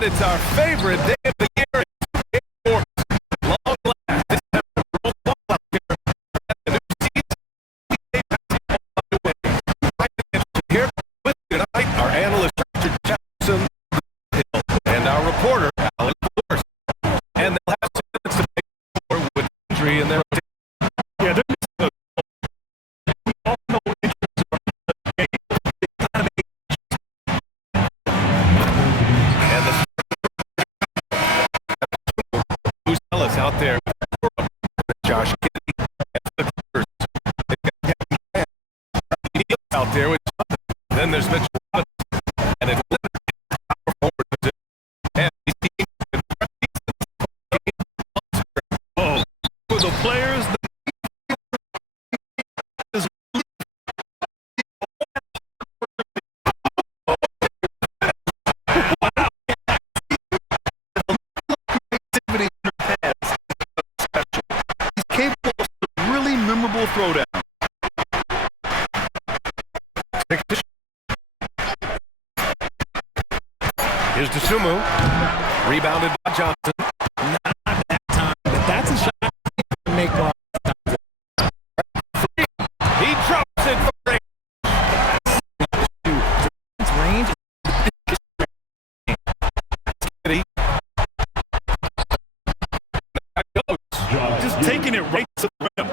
And it's our favorite day of the year. Long last, this time roll ball out here. The new season, here with tonight, our analyst Richard Jackson and our reporter Alex Force. And they'll have 2 minutes to make more with injury in their team. Yeah, they're out there, Josh Giddey and the Clippers. Out there with then there's Mitchell Robinson, and it's power forward position. And for the players, throwdown. Here's DeSumo. Rebounded by Johnson. Not that time, but that's a shot he can make one. He drops it for range. Just taking it right to the rim.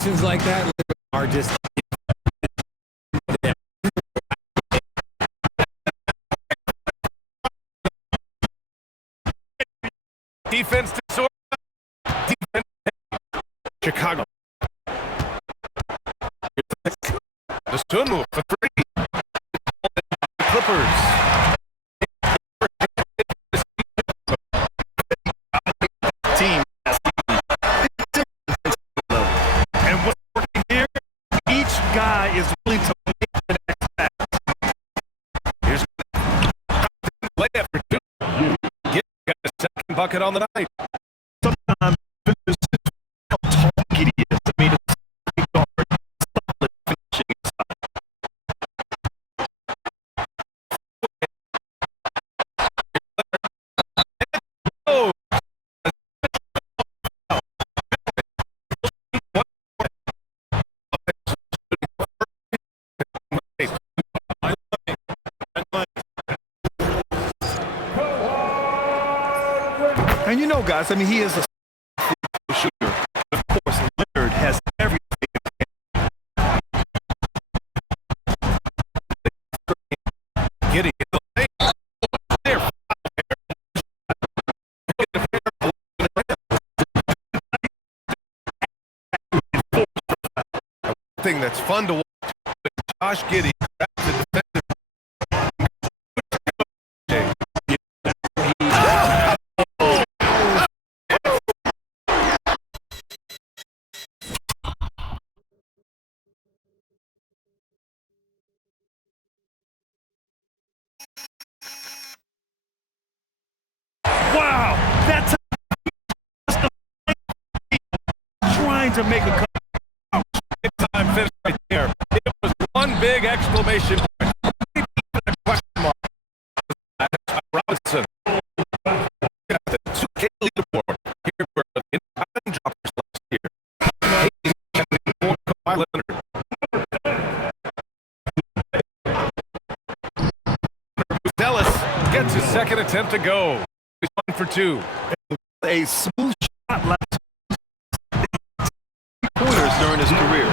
Things like that are just defense to sort. Defense. Chicago. The Sunu for 3. Clippers. Team. And what's working here? Each guy is willing to make the next pass. Here's play after 2. Get got a second bucket on the night. Sometimes this is how tall Giddey is. I mean, it's a guard, solid finishing inside. Oh. And you know, guys, I mean, he is a shooter. Of course, Leonard has everything. Giddey. Thing that's fun to watch. Josh Giddey. That's the defensive. Wow, that's trying to make a cut. Time finish right there. It was one big exclamation point. Question mark. Robinson. The 2K leaderboard. Here were the in-time droppers last year. Leonard. Dallas gets his second attempt to go. He's 1 for 2. A smooth shot last pointers during his career.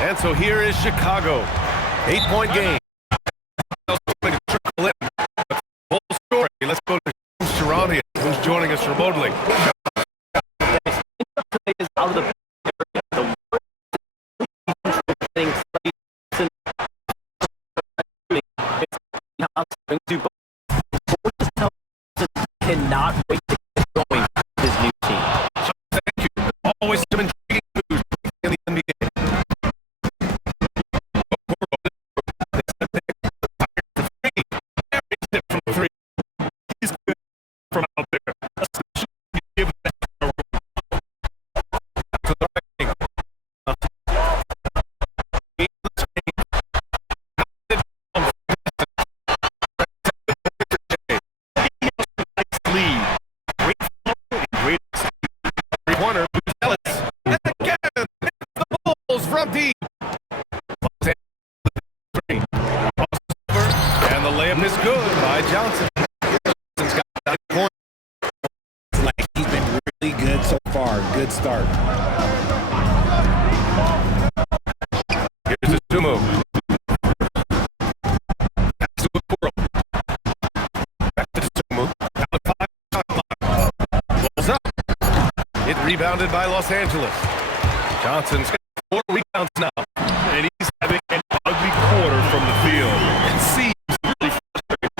And so here is Chicago. 8-point game. Full story. Let's go to Sharon, who's joining us remotely. Out of the cannot wait to get going with his new team. So thank you. Always some intriguing news in the NBA. From 3. He's good from out there. Johnson. Johnson's got 9 points. It's like he's been really good so far. Good start. Here's a Sumo. Back to Okoro. Back to Sumo. Balls up. It rebounded by Los Angeles. Johnson's got 4 rebounds now. And he's having an ugly quarter from the field. It seems really frustrating.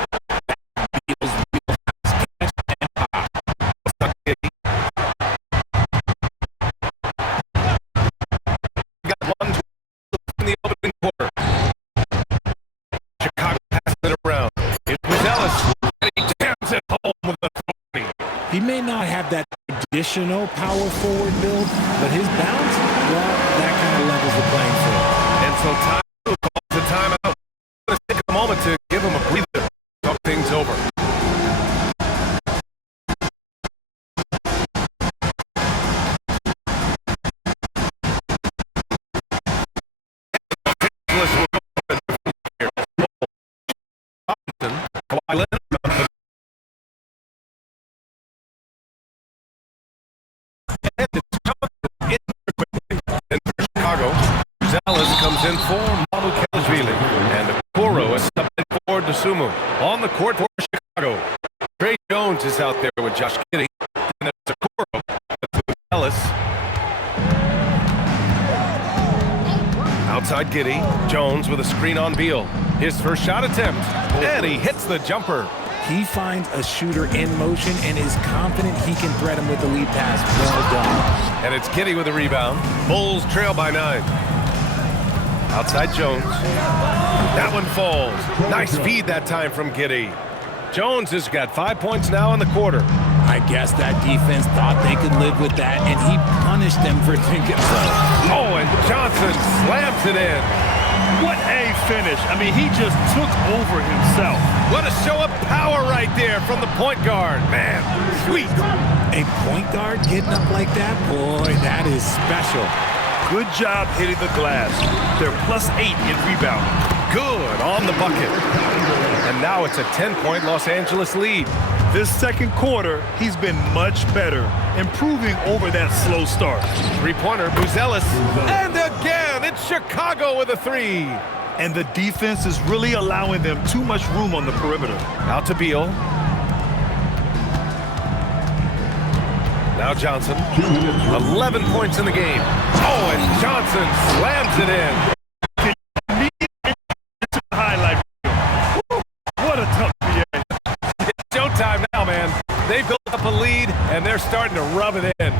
Got 1 in the opening quarter. Chicago passed it around. It was Ellis. And he jams it home with the 30. He may not have that traditional power forward build, but his bounce, well, that kind of levels the playing field. And so Tyler calls the timeout. Let's take a moment to give him a breather. Talk things over. Kawhi Leonard. And for Chicago, Zales comes in for Mamukelashvili, and Okoro is subbed in for Dosunmu. On the court for Chicago, Trey Jones is out there with Josh Giddey, and it's Okoro with Zales. Outside Giddey, Jones with a screen on Beal. His first shot attempt, and he hits the jumper. He finds a shooter in motion and is confident he can threat him with the lead pass. Well done. And it's Giddey with a rebound. Bulls trail by 9. Outside Jones. That one falls. Nice feed that time from Giddey. Jones has got 5 points now in the quarter. I guess that defense thought they could live with that, and he punished them for thinking so. Oh, and Johnson slams it in. What a finish. I mean, he just took over himself. What a show of power right there from the point guard. Man, sweet. A point guard getting up like that? Boy, that is special. Good job hitting the glass. They're +8 in rebounding. Good on the bucket. And now it's a 10-point Los Angeles lead. This second quarter, he's been much better, improving over that slow start. Three-pointer, Buzelis. And again, it's Chicago with a 3. And the defense is really allowing them too much room on the perimeter. Out to Beal. Now Johnson. 11 points in the game. Oh, and Johnson slams it in. Highlight. What a tough NBA. It's showtime now, man. They built up a lead, and they're starting to rub it in.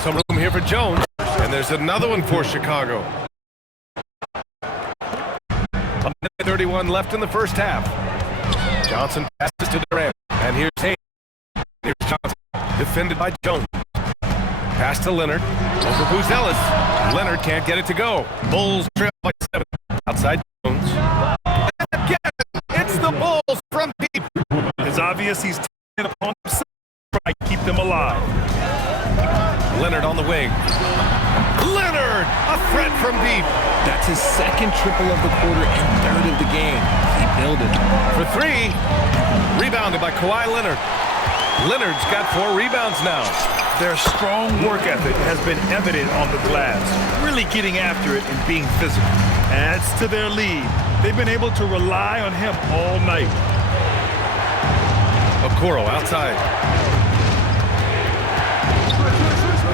Some room here for Jones, and there's another one for Chicago. 31 left in the first half. Johnson passes to Durant, and here's Hayes. Here's Johnson, defended by Jones. Pass to Leonard, over Buzelis. Leonard can't get it to go. Bulls trail by 7. Outside Jones. And again, it's the Bulls from deep. It's obvious he's taking it upon himself to try to keep them alive. Leonard on the wing. Leonard, a threat from deep. That's his second triple of the quarter and third of the game. He built it. For 3, rebounded by Kawhi Leonard. Leonard's got 4 rebounds now. Their strong work ethic has been evident on the glass, really getting after it and being physical. Adds to their lead. They've been able to rely on him all night. Okoro outside.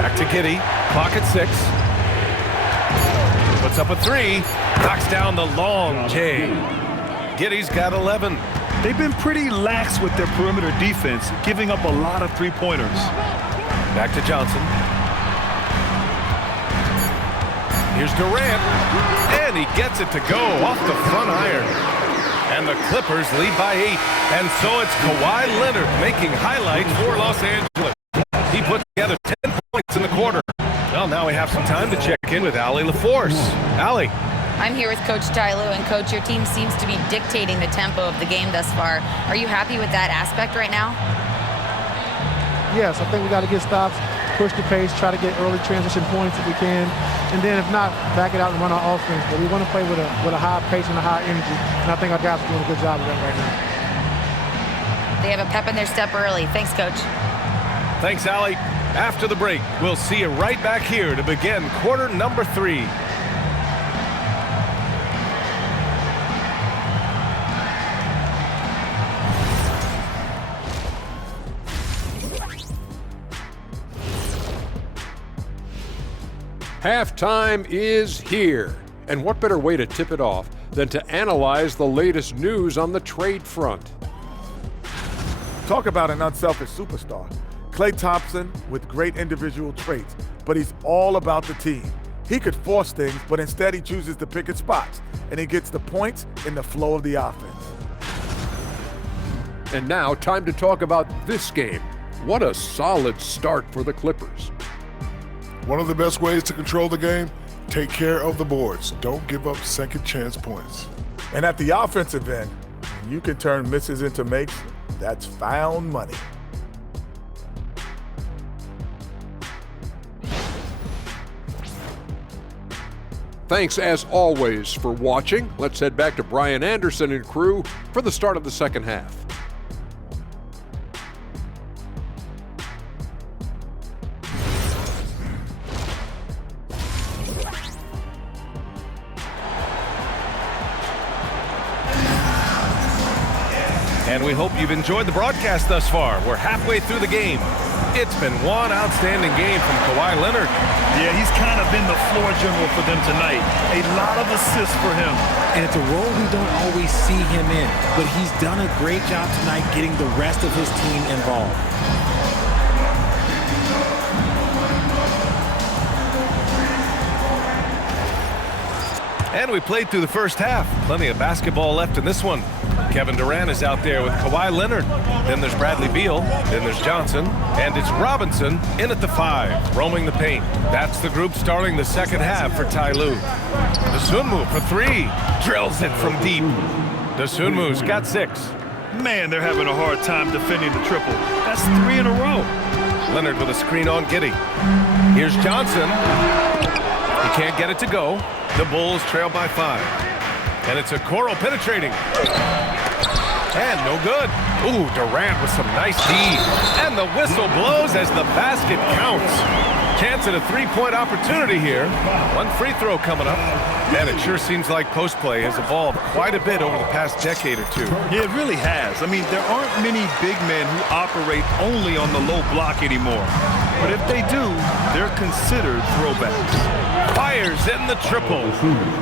Back to Giddey. Clock at 6. Puts up a 3. Knocks down the long J. Giddey's got 11. They've been pretty lax with their perimeter defense, giving up a lot of three-pointers. Back to Johnson. Here's Durant. And he gets it to go off the front iron. And the Clippers lead by 8. And so it's Kawhi Leonard making highlights for Los Angeles. He put together 10 points in the quarter. Well, now we have some time to check in with Allie LaForce. Allie. I'm here with Coach Tyloo, and Coach, your team seems to be dictating the tempo of the game thus far. Are you happy with that aspect right now? Yes, I think we got to get stops, push the pace, try to get early transition points if we can, and then if not, back it out and run our offense. But we want to play with a high pace and a high energy, and I think our guys are doing a good job of that right now. They have a pep in their step early. Thanks, Coach. Thanks, Allie. After the break, we'll see you right back here to begin quarter number 3. Halftime is here. And what better way to tip it off than to analyze the latest news on the trade front? Talk about an unselfish superstar. Klay Thompson with great individual traits, but he's all about the team. He could force things, but instead he chooses to pick his spots, and he gets the points in the flow of the offense. And now, time to talk about this game. What a solid start for the Clippers. One of the best ways to control the game, take care of the boards. Don't give up second chance points. And at the offensive end, you can turn misses into makes. That's found money. Thanks as always for watching. Let's head back to Brian Anderson and crew for the start of the second half. And we hope you've enjoyed the broadcast thus far. We're halfway through the game. It's been one outstanding game from Kawhi Leonard. Yeah, he's kind of been the floor general for them tonight. A lot of assists for him. And it's a role we don't always see him in, but he's done a great job tonight getting the rest of his team involved. And we played through the first half. Plenty of basketball left in this one. Kevin Durant is out there with Kawhi Leonard. Then there's Bradley Beal. Then there's Johnson. And it's Robinson in at the 5, roaming the paint. That's the group starting the second half for Ty Lue. Dosunmu for 3. Drills it from deep. Dosunmu's got 6. Man, they're having a hard time defending the triple. That's 3 in a row. Leonard with a screen on Giddey. Here's Johnson. He can't get it to go. The Bulls trail by 5. And it's a Okoro penetrating. And no good. Ooh, Durant with some nice D. And the whistle blows as the basket counts. Chance at a 3-point opportunity here. One free throw coming up. And it sure seems like post play has evolved quite a bit over the past decade or two. Yeah, it really has. I mean, there aren't many big men who operate only on the low block anymore. But if they do, they're considered throwbacks. Fires in the triple.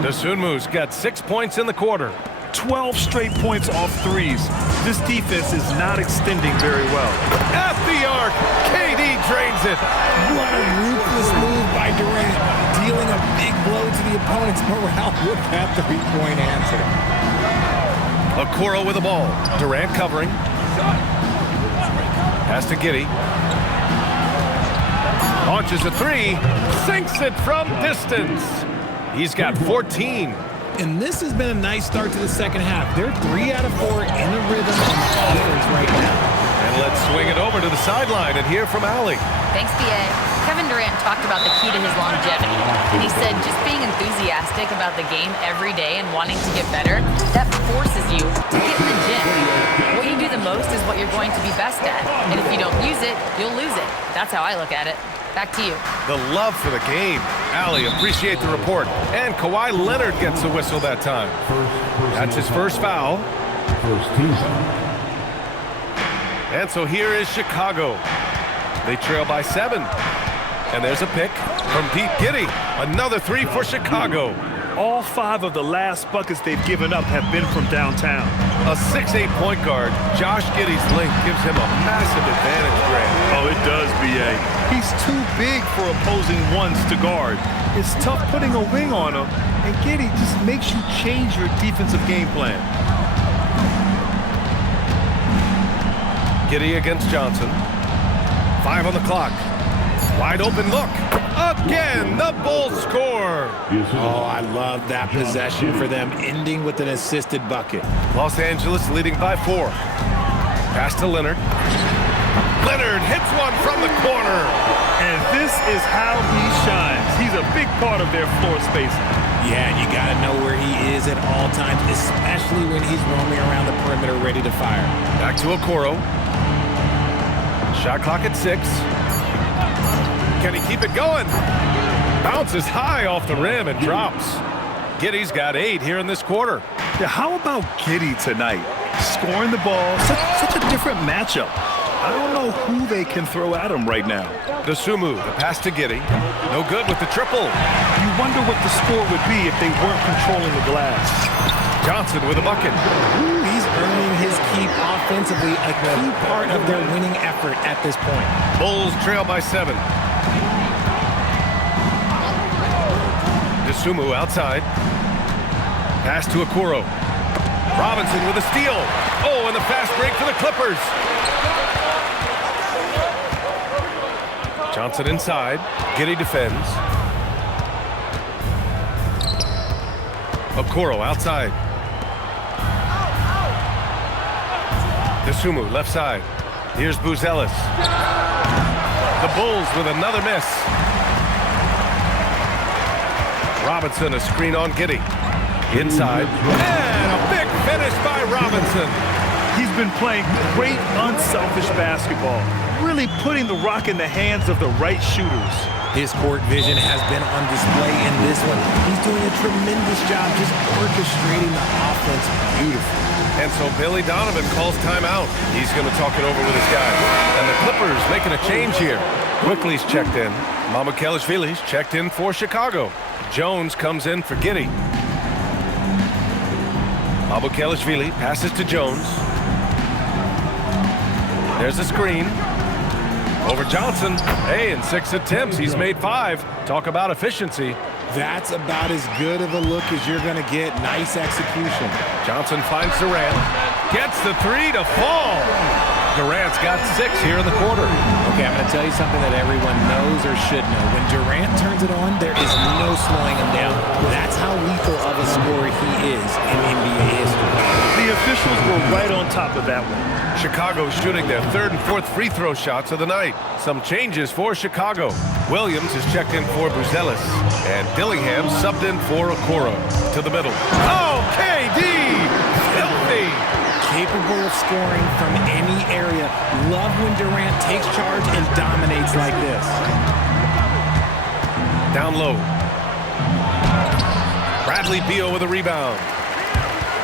Dosunmu's got 6 points in the quarter. 12 straight points off threes. This defense is not extending very well. At the arc, KD drains it. What a ruthless move by Durant, dealing a big blow to the opponent's morale with that 3-point answer. Okoro with the ball. Durant covering. Pass to Giddey. Launches a 3, sinks it from distance. He's got 14. And this has been a nice start to the second half. They're 3 out of 4 in the rhythm on offense right now. And let's swing it over to the sideline and hear from Allie. Thanks, BA. Kevin Durant talked about the key to his longevity. And he said just being enthusiastic about the game every day and wanting to get better, that forces you to get in the gym. What you do the most is what you're going to be best at. And if you don't use it, you'll lose it. That's how I look at it. Back to you. The love for the game. Allie, appreciate the report. And Kawhi Leonard gets a whistle that time. That's his first foul. And so here is Chicago. They trail by 7. And there's a pick from Pete Giddey. Another 3 for Chicago. All 5 of the last buckets they've given up have been from downtown. A 6'8" point guard, Josh Giddey's length gives him a massive advantage, Grant. Oh, it does, B.A. He's too big for opposing ones to guard. It's tough putting a wing on him, and Giddey just makes you change your defensive game plan. Giddey against Johnson. 5 on the clock. Wide open look. Again, the Bulls score. Oh, I love that possession for them, ending with an assisted bucket. Los Angeles leading by 4. Pass to Leonard. Leonard hits one from the corner. And this is how he shines. He's a big part of their floor spacing. Yeah, and you got to know where he is at all times, especially when he's roaming around the perimeter ready to fire. Back to Okoro. Shot clock at 6. Can he keep it going? Bounces high off the rim and drops. Giddy's got 8 here in this quarter. Yeah, how about Giddy tonight? Scoring the ball, such a different matchup. I don't know who they can throw at him right now. Dosunmu, the pass to Giddy. No good with the triple. You wonder what the score would be if they weren't controlling the glass. Johnson with a bucket. Ooh, he's earning his keep offensively, a key part of their winning effort at this point. Bulls trail by 7. Dosunmu outside. Pass to Okoro. Robinson with a steal. Oh, and the fast break for the Clippers. Johnson inside. Giddy defends. Okoro outside. Dosunmu left side. Here's Buzelis. The Bulls with another miss. Robinson a screen on Giddy. Inside. And a big finish by Robinson. He's been playing great unselfish basketball, really putting the rock in the hands of the right shooters. His court vision has been on display in this one. He's doing a tremendous job just orchestrating the offense beautifully. And so Billy Donovan calls timeout. He's going to talk it over with his guys. And the Clippers making a change here. Quickly's checked in. Mamukelashvili's checked in for Chicago. Jones comes in for Giddy. Mamukelashvili passes to Jones. There's a screen. Over Johnson. Hey, in 6 attempts, he's made 5. Talk about efficiency. That's about as good of a look as you're going to get. Nice execution. Johnson finds Durant. Gets the 3 to fall. Durant's got 6 here in the quarter. Okay, I'm going to tell you something that everyone knows or should know. When Durant turns it on, there is no slowing him down. That's how lethal of a scorer he is in NBA history. The officials were right on top of that one. Chicago shooting their 3rd and 4th free throw shots of the night. Some changes for Chicago. Williams is checked in for Buzelis. And Dillingham subbed in for Okoro. To the middle. Oh, KD! Filthy! Capable of scoring from any area. Love when Durant takes charge and dominates like this. Down low. Bradley Beal with a rebound.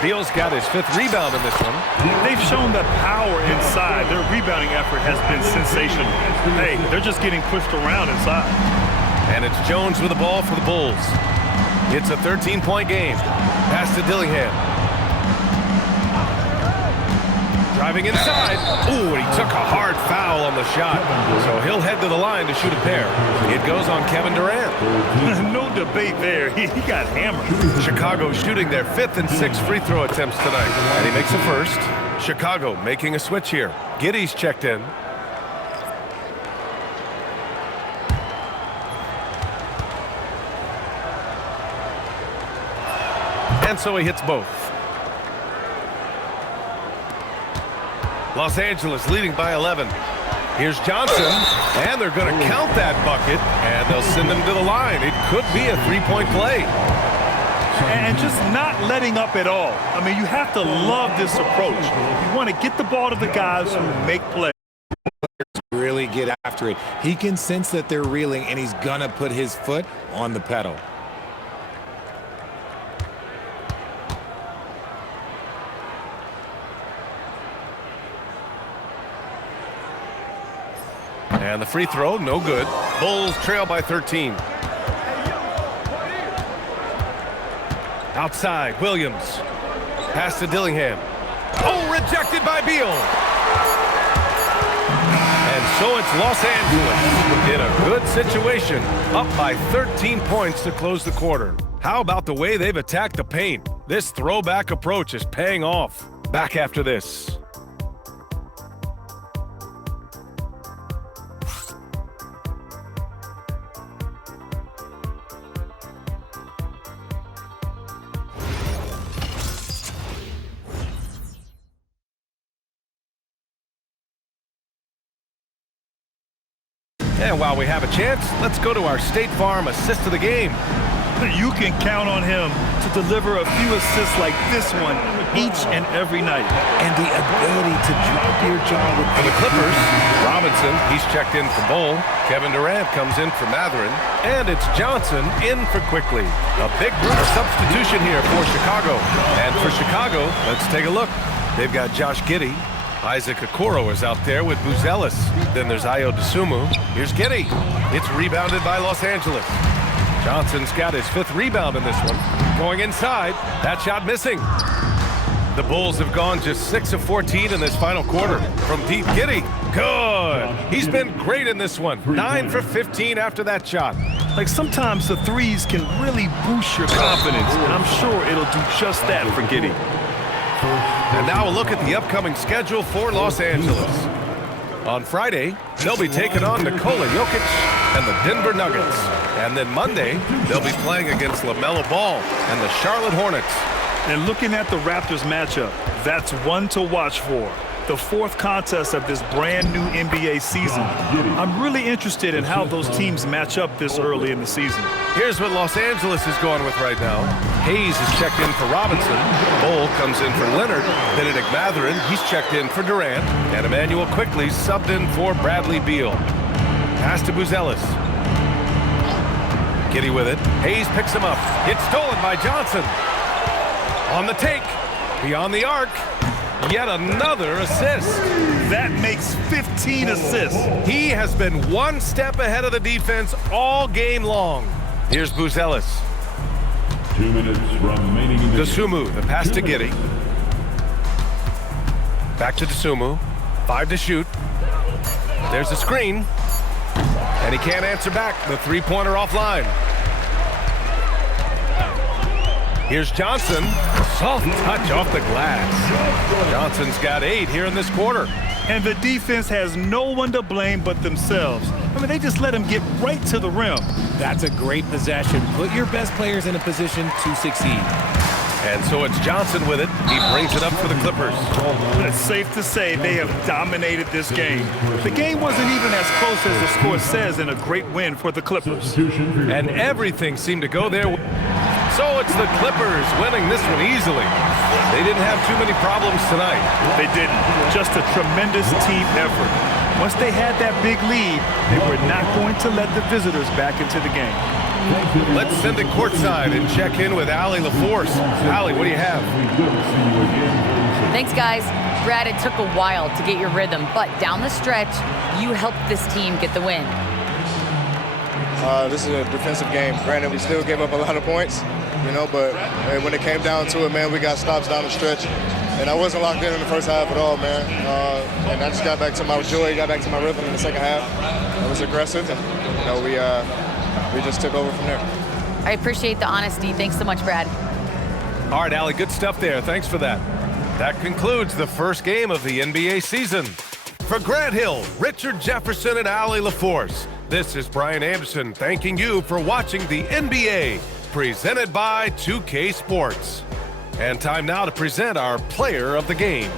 Beal's got his 5th rebound in this one. They've shown that power inside. Their rebounding effort has been sensational. Hey, they're just getting pushed around inside. And it's Jones with the ball for the Bulls. It's a 13-point game. Pass to Dillingham. Driving inside. Ooh, and he took a hard foul on the shot. So he'll head to the line to shoot a pair. It goes on Kevin Durant. No debate there. He got hammered. Chicago shooting their 5th and 6th free throw attempts tonight. And he makes a first. Chicago making a switch here. Giddy's checked in. And so he hits both. Los Angeles leading by 11. Here's Johnson, and they're going to count that bucket, and they'll send him to the line. It could be a 3-point play. And just not letting up at all. I mean, you have to love this approach. You want to get the ball to the guys who make plays. Really get after it. He can sense that they're reeling, and he's going to put his foot on the pedal. And the free throw, no good. Bulls trail by 13. Outside, Williams. Pass to Dillingham. Oh, rejected by Beal. And so it's Los Angeles in a good situation, up by 13 points to close the quarter. How about the way they've attacked the paint? This throwback approach is paying off. Back after this. And while we have a chance, let's go to our State Farm assist of the game. You can count on him to deliver a few assists like this one each and every night. And the ability to drop your jaw with For the Clippers, Robinson, he's checked in for Bull. Kevin Durant comes in for Matherin. And it's Johnson in for Quickly. A big substitution here for Chicago. And for Chicago, let's take a look. They've got Josh Giddey. Isaac Okoro is out there with Buzelis. Then there's Ayo Dosunmu. Here's Giddey. It's rebounded by Los Angeles. Johnson's got his 5th rebound in this one. Going inside. That shot missing. The Bulls have gone just 6 of 14 in this final quarter. From deep, Giddey. Good. He's been great in this one. 9 for 15 after that shot. Like sometimes the threes can really boost your confidence, and I'm sure it'll do just that for Giddey. And now a look at the upcoming schedule for Los Angeles. On Friday, they'll be taking on Nikola Jokic and the Denver Nuggets. And then Monday, they'll be playing against LaMelo Ball and the Charlotte Hornets. And looking at the Raptors matchup, that's one to watch for. The 4th contest of this brand new NBA season. I'm really interested in how those teams match up this early in the season. Here's what Los Angeles is going with right now. Hayes is checked in for Robinson. Bull comes in for Leonard. Benedict Matherin, he's checked in for Durant. And Emmanuel Quickly subbed in for Bradley Beal. Pass to Buzelis. Giddey with it. Hayes picks him up. It's stolen by Johnson. On the take. Beyond the arc. Yet another assist. That makes 15 assists. He has been one step ahead of the defense all game long. Here's Buzelis. 2 minutes remaining in the Dosunmu, the pass to Giddey. Back to Dosunmu. 5 to shoot. There's a screen. And he can't answer back. The 3-pointer offline. Here's Johnson. Soft touch off the glass. Johnson's got 8 here in this quarter. And the defense has no one to blame but themselves. I mean, they just let him get right to the rim. That's a great possession. Put your best players in a position to succeed. And so it's Johnson with it. He brings it up for the Clippers. It's safe to say they have dominated this game. The game wasn't even as close as the score says in a great win for the Clippers. And everything seemed to go their way. So it's the Clippers winning this one easily. They didn't have too many problems tonight. They didn't. Just a tremendous team effort. Once they had that big lead, they were not going to let the visitors back into the game. Let's send it courtside and check in with Allie LaForce. Allie, what do you have? Thanks, guys. Brad, it took a while to get your rhythm, but down the stretch, you helped this team get the win. This is a defensive game. Granted, we still gave up a lot of points, but when it came down to it, man, we got stops down the stretch. And I wasn't locked in the first half at all, man. And I just got back to my joy, got back to my rhythm in the second half. I was aggressive, and, we just took over from there. I appreciate the honesty. Thanks so much, Brad. All right, Allie, good stuff there. Thanks for that. That concludes the first game of the NBA season. For Grant Hill, Richard Jefferson, and Allie LaForce, this is Brian Anderson thanking you for watching the NBA, presented by 2K Sports. And time now to present our player of the game.